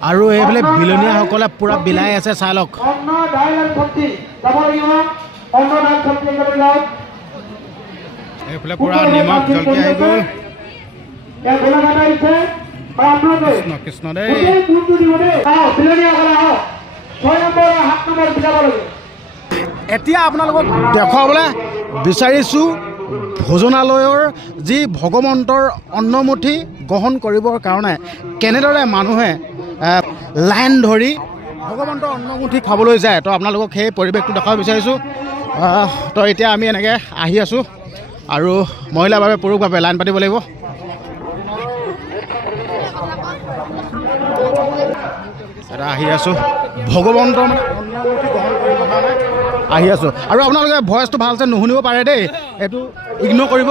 আৰু এইফালে বিলনীয়াসকলে পুৰা বিলাই আছে চাই লওক এইফালে পুৰা নিমখ জলকি আহি গ'ল কৃষ্ণ কৃষ্ণ দেই এতিয়া আপোনালোকক দেখুৱাবলৈ বিচাৰিছোঁ ভোজনালয়ৰ যি ভগৱন্তৰ অন্নমুঠি গ্ৰহণ কৰিবৰ কাৰণে কেনেদৰে মানুহে লাইন ধৰি ভগৱন্তৰ অন্নমুঠি খাবলৈ যায় তো আপোনালোকক সেই পৰিৱেশটো দেখাব বিচাৰিছোঁ তো এতিয়া আমি এনেকৈ আহি আছোঁ আৰু মহিলাৰ বাবে পুৰুষৰ বাবে লাইন পাতিব লাগিব এটা আহি আছোঁ ভগৱন্তৰ মানে অন্নমুঠি গ্ৰহণ কৰিবৰ কাৰণে আহি আছোঁ আৰু আপোনালোকে ভইচটো ভালছে নুশুনিব পাৰে দেই এইটো ইগন'ৰ কৰিব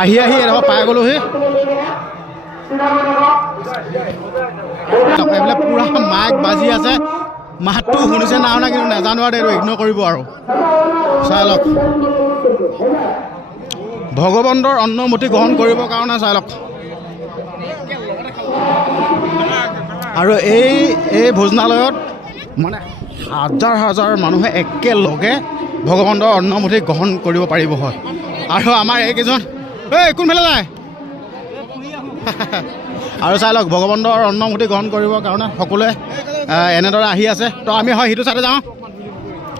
আহি আহি এডোখৰ পাই গ'লোহি এইফালে পুৰা মাইক বাজি আছে মাতটো শুনিছে না শুনা কিন্তু নাজানো আৰু এইটো ইগন'ৰ কৰিব আৰু চাই লওক ভগৱন্তৰ অন্নমুঠি গ্ৰহণ কৰিবৰ কাৰণে চাই লওক আৰু এই ভোজনালয়ত মানে হাজাৰ হাজাৰ মানুহে একেলগে ভগৱন্তৰ অন্নমুঠি গ্ৰহণ কৰিব পাৰিব হয় আৰু আমাৰ এইকেইজন কোনফালে যায় আৰু চাই লওক ভগৱন্তৰ অন্নমুঠি গ্ৰহণ কৰিবৰ কাৰণে সকলোৱে এনেদৰে আহি আছে তো আমি হয় সিটো চাইডে যাওঁ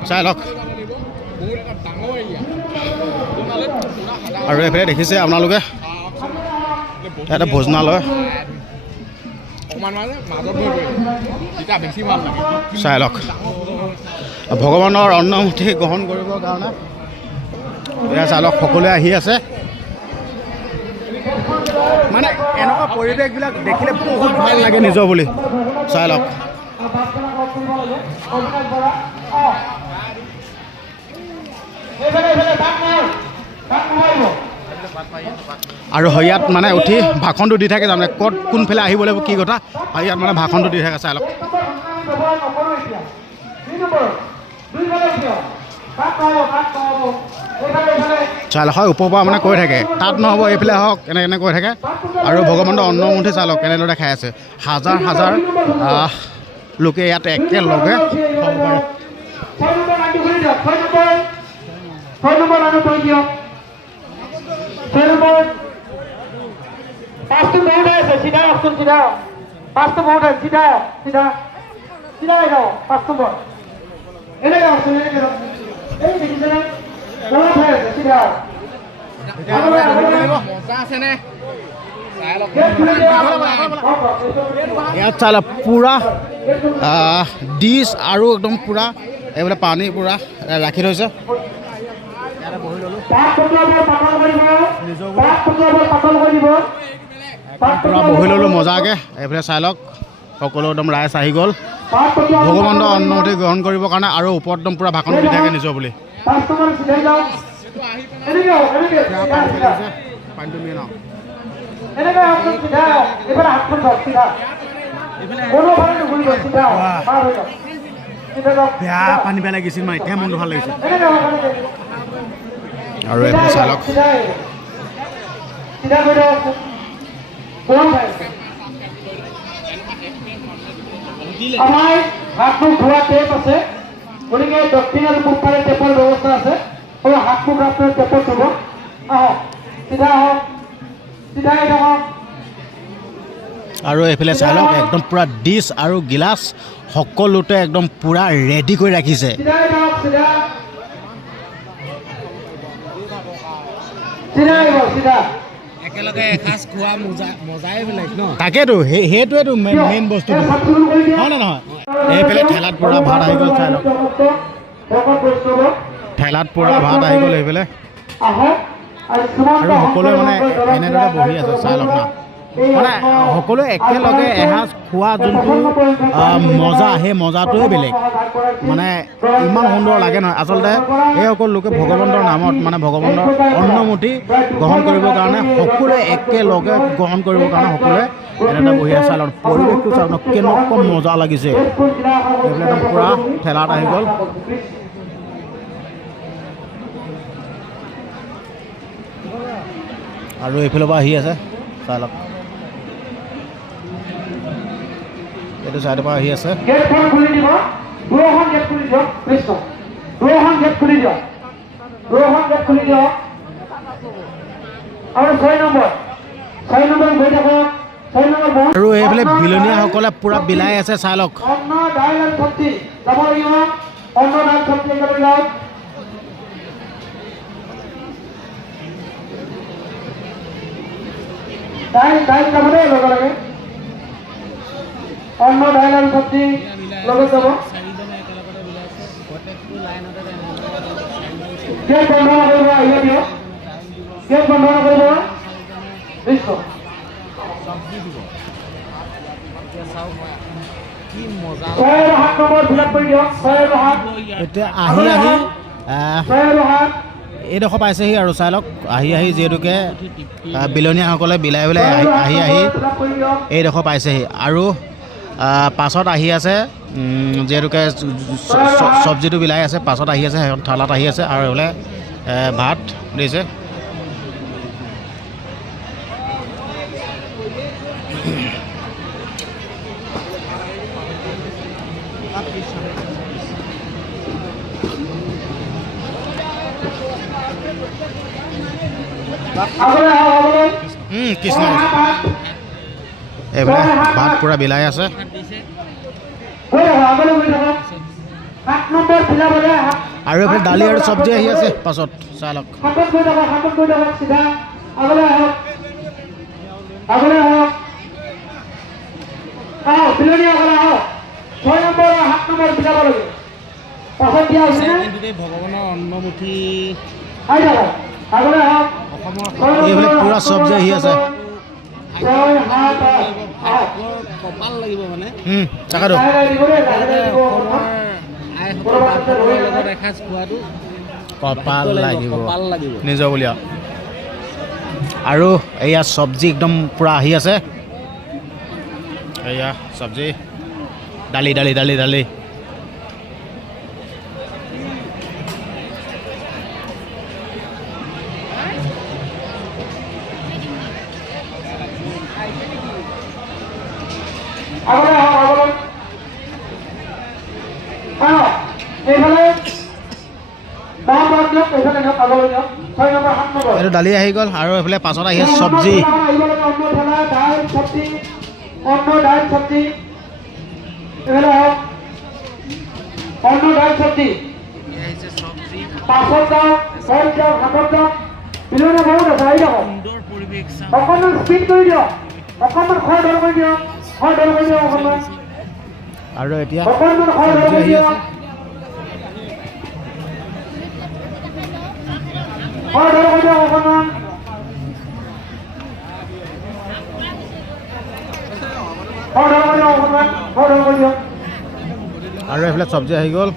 চাই লওক আৰু এইফালে দেখিছে আপোনালোকে এটা ভোজনালয় চাই লওক ভগৱানৰ অন্নমুঠি গ্ৰহণ কৰিবৰ কাৰণে এয়া চাই লওক সকলোৱে আহি আছে মানে এনেকুৱা পৰিৱেশবিলাক দেখিলে বহুত ভাল লাগে নিজৰ বুলি চাই লওক আৰু ইয়াত মানে উঠি ভাষণটো দি থাকে তাৰমানে ক'ত কোনফালে আহিব লাগিব কি কথা আৰু ইয়াত মানে ভাষণটো দি থাকে চাই লওক চাই লওক হয় ওপৰৰ পৰা মানে কৈ থাকে তাত নহ'ব এইফালে হওক এনে কৈ থাকে আৰু ভগৱন্তৰ অন্নমুঠি চাই লওক কেনেদৰে খাই আছে হাজাৰ হাজাৰ লোকে ইয়াত একেলগে পাঁচটো বহুত আছে চিধা অপশন চিধা পাঁচটো বহুত আছে চিধা চিধা চিধা যাও পাঁচ নম্বৰ এনে যাও এই দেখিছেনে বহুত হৈ আছে চিধা ইয়াত চালে পুৰা ডিছ আৰু একদম পুৰা এইফালে পানী পুৰা ৰাখি থৈছে পুৰা বহি ল'লোঁ মজাকৈ এইফালে চাই লওক সকলো একদম ৰাইজ আহি গ'ল ভগৱন্তৰ অন্নমুঠি গ্ৰহণ কৰিবৰ কাৰণে আৰু ওপৰত একদম পুৰা ভাষণ দি থাকে নিজৰ বুলি বেয়া পানী বেয়া লাগিছিল মই এতিয়া মনটো ভাল লাগিছে আৰু এইফালে চাই লওক আমাৰ হাত মুখ ধোৱা টেপ আছে গতিকে দক্ষিণ আৰু পূবফালে টেপৰ ব্যৱস্থা আছে আৰু হাত মুখ আপোনাৰ টেপত ধুব আহক চিধা আহক চিধাই থাকক আৰু এইফালে চাই লওক একদম পুৰা ডিছ আৰু গিলাচ সকলোতে একদম পুৰা ৰেডি কৰি ৰাখিছে চিধাই থাকক চিধা চিধাই আহিব চিধা একেলগে এসাঁজ খোৱা মজাই বেলেগ ন তাকেতো সেইটোৱেতো মেইন বস্তুটো হয় নে নহয় এইফালে ঠেলাত পুৰা ভাত আহি গ'ল চাই লওক ঠেলাত পুৰা ভাত আহি গ'ল এইফালে আৰু সকলোৱে মানে এনেদৰে বহি আছে চাই লওক না মানে সকলোৱে একেলগে এসাঁজ খোৱা যোনটো মজা সেই মজাটোৱে বেলেগ মানে ইমান সুন্দৰ লাগে নহয় আচলতে এইসকল লোকে ভগৱন্তৰ নামত মানে ভগৱন্তৰ অন্নমুঠি গ্ৰহণ কৰিবৰ কাৰণে সকলোৱে একেলগে গ্ৰহণ কৰিবৰ কাৰণে সকলোৱে এনেদৰে বহি আছে চাই লওক পৰিৱেশটো চাওক কেনেকুৱা মজা লাগিছে এইফালে একদম পূৰা ঠেলাত আহি গ'ল আৰু এইফালৰ পৰা আহি আছে চাই লওক এইটো ছাইডৰ পৰা আহি আছে গেটখন খুলি দিব দুখন গেট খুলি দিয়ক কৃষ্ণ দুখন গেট খুলি দিয়ক দুখন গেট খুলি দিয়ক আৰু 6 নম্বৰ গৈ থাকক 6 নম্বৰ বন্ধ আৰু এইফালে বিলনীয়াসকলে পূৰা বিলাই আছে চাই লওক অন্ন দাইল আৰু চব্জি যাব লাগিব অন্ন দাইল চব্জি একেবাৰে লওক দাইল যাব দেই লগে লগে অন্ন দাইল আৰু চব্জি লগত যাব চাৰিজনে একেলগতে বিলাইছে প্ৰত্যেকটো লাইনতে গেট বন্ধ নকৰিব আহিব দিয়ক গেট বন্ধ নকৰিব নিশ্চয় চব্জি দিব এতিয়া চাওক কি মজা 6 আৰু 7 নম্বৰ ফিলাপ কৰি দিয়ক 6 আৰু 7 এতিয়া আহি আহি 6 আৰু 7 এইডোখৰ পাইছেহি আৰু চাই লওক আহি আহি যিহেতুকে বিলনীয়াসকলে বিলাই বিলাই আহি আহি এইডোখৰ পাইছেহি আৰু পাছত আহি আছে যিহেতুকে চব্জিটো বিলাই আছে পাছত আহি আছে সেইখন থালাত আহি আছে আৰু এইফালে ভাত দিছে আগলৈ আগলৈ কৃষ্ণ এইফালে ভাত পূৰা বিলাই আছে গৈ থাকক আগলৈ গৈ থাকক 7 নম্বৰ ফিলাপ হ'লে আৰু এইফালে দালি আৰু চব্জি আহি আছে পাছত চাই লওক হাতত গৈ থাকক চিধা আগলৈ আহক আগলৈ আহক আহক বিলনীয়া আগলৈ আহক 6 নম্বৰ আৰু 7 নম্বৰ ফিলাপ হ'লে পাছত দিয়া হৈছে নে কিন্তু দেই ভগৱানৰ অন্নমুঠি আহি থাকক আগলৈ আহক অসমৰ এইফালে পূৰা চব্জি আহি আছে 6 7 8 কপাল লাগিব মানে চাকাটো অসমৰ আইসকল বাপসকলৰ লগত এসাঁজ খোৱাটো কপাল লাগিব কপাল লাগিব নিজৰ বুলি আৰু এয়া চব্জি একদম পূৰা আহি আছে এয়া চব্জি দালি দালি দালি দালি আগলৈ আহক আগলৈ আহক এইফালে দিয়ক এইফালে দিয়ক আগলৈ দিয়ক 6 নম্বৰ 7 নম্বৰ এইটো দালি আহি গ'ল আৰু এইফালে পাছত আহি আছে চব্জি আহিব লাগে অন্ন থালা দাইল চব্জি অন্ন দাইল চব্জি এইফালে আহক অন্ন দাইল চব্জি চব্জি পাছত যাওক ছয় যাওক হাতত যাওক বিলনীয়া বহুত আছে আহি থাকক সুন্দৰ পৰিৱেশ চাম অকণমান স্পীড কৰি দিয়ক অকণমান খৰ ধৰ কৰি দিয়ক অকণমান আৰু এতিয়া অকণমান খৰ ধৰ চব্জি কৰি আহি দিয়ক আছে খৰ ধৰ কৰি দিয়ক অকণমান খৰ ধৰ কৰি দিয়ক অকণমান খৰ ধৰ কৰি দিয়ক আৰু এইফালে চব্জি আহি গ'ল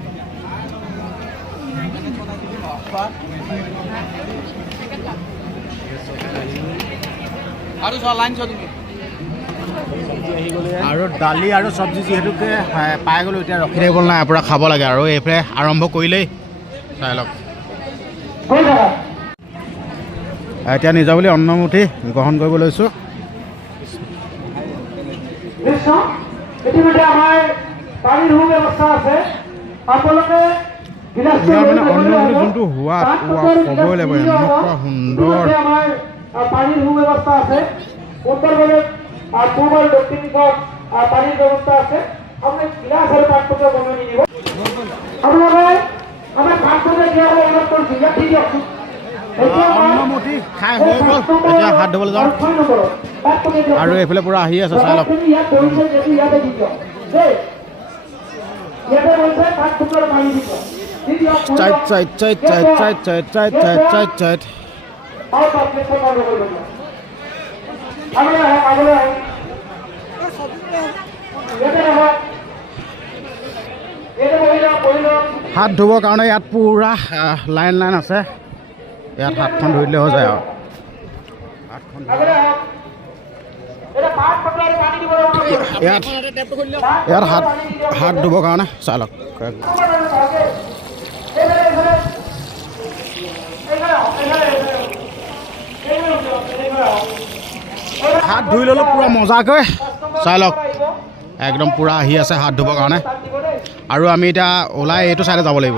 আৰু চোৱা লাইন চোৱা তুমি আৰু দালি আৰু চব্জি যিহেতুকে পাই গ'লোঁ এতিয়া ৰখি থাকিব নাই পূৰা খাব লাগে আৰু এইফালে আৰম্ভ কৰিলেই চাই লওক গৈ থাকক এতিয়া নিজৰ বুলি অন্নমুঠি গ্ৰহণ কৰিব লৈছোঁ নিশ্চয় ইতিমধ্যে আমাৰ পানীৰ সুব্যৱস্থা আছে আপোনালোকে ইয়াৰ মানে অন্নমুঠি যোনটো সোৱাদ ক'বই লাগিব এনেকুৱা সুন্দৰ আমাৰ পানীৰ সুব্যৱস্থা আছে উত্তৰভাৱে পূব আৰু দক্ষিণ দিশত পানীৰ ব্যৱস্থা আছে আপুনি গিলাচ আৰু পাত্ৰকে বনাই নিদিব আপোনালোকে আমাৰ পাত্ৰকে দিয়াবলৈ অনুৰোধ কৰিছোঁ ইয়াত দি দিয়কচোন অন্নমুঠি খাই হৈ গ'ল এতিয়া হাত ধুবলৈ যাওঁ আৰু এইফালে পূৰা আহি আছে চাই লওক চাইট চাইট চাইট চাইট চাইট চাইট চাইট চাইট চাইট চাইট হাত ধুবৰ কাৰণে ইয়াত পূৰা লাইন লাইন আছে ইয়াত হাতখন ধুই দিলে হৈ যায় আৰু হাতখন ইয়াত হাত ধুবৰ কাৰণে চাই লওক হাত ধুই ল'লোঁ পূৰা মজাকৈ চাই লওক একদম পূৰা আহি আছে হাত ধুবৰ কাৰণে আৰু আমি এতিয়া ওলাই এইটো চাইডে যাব লাগিব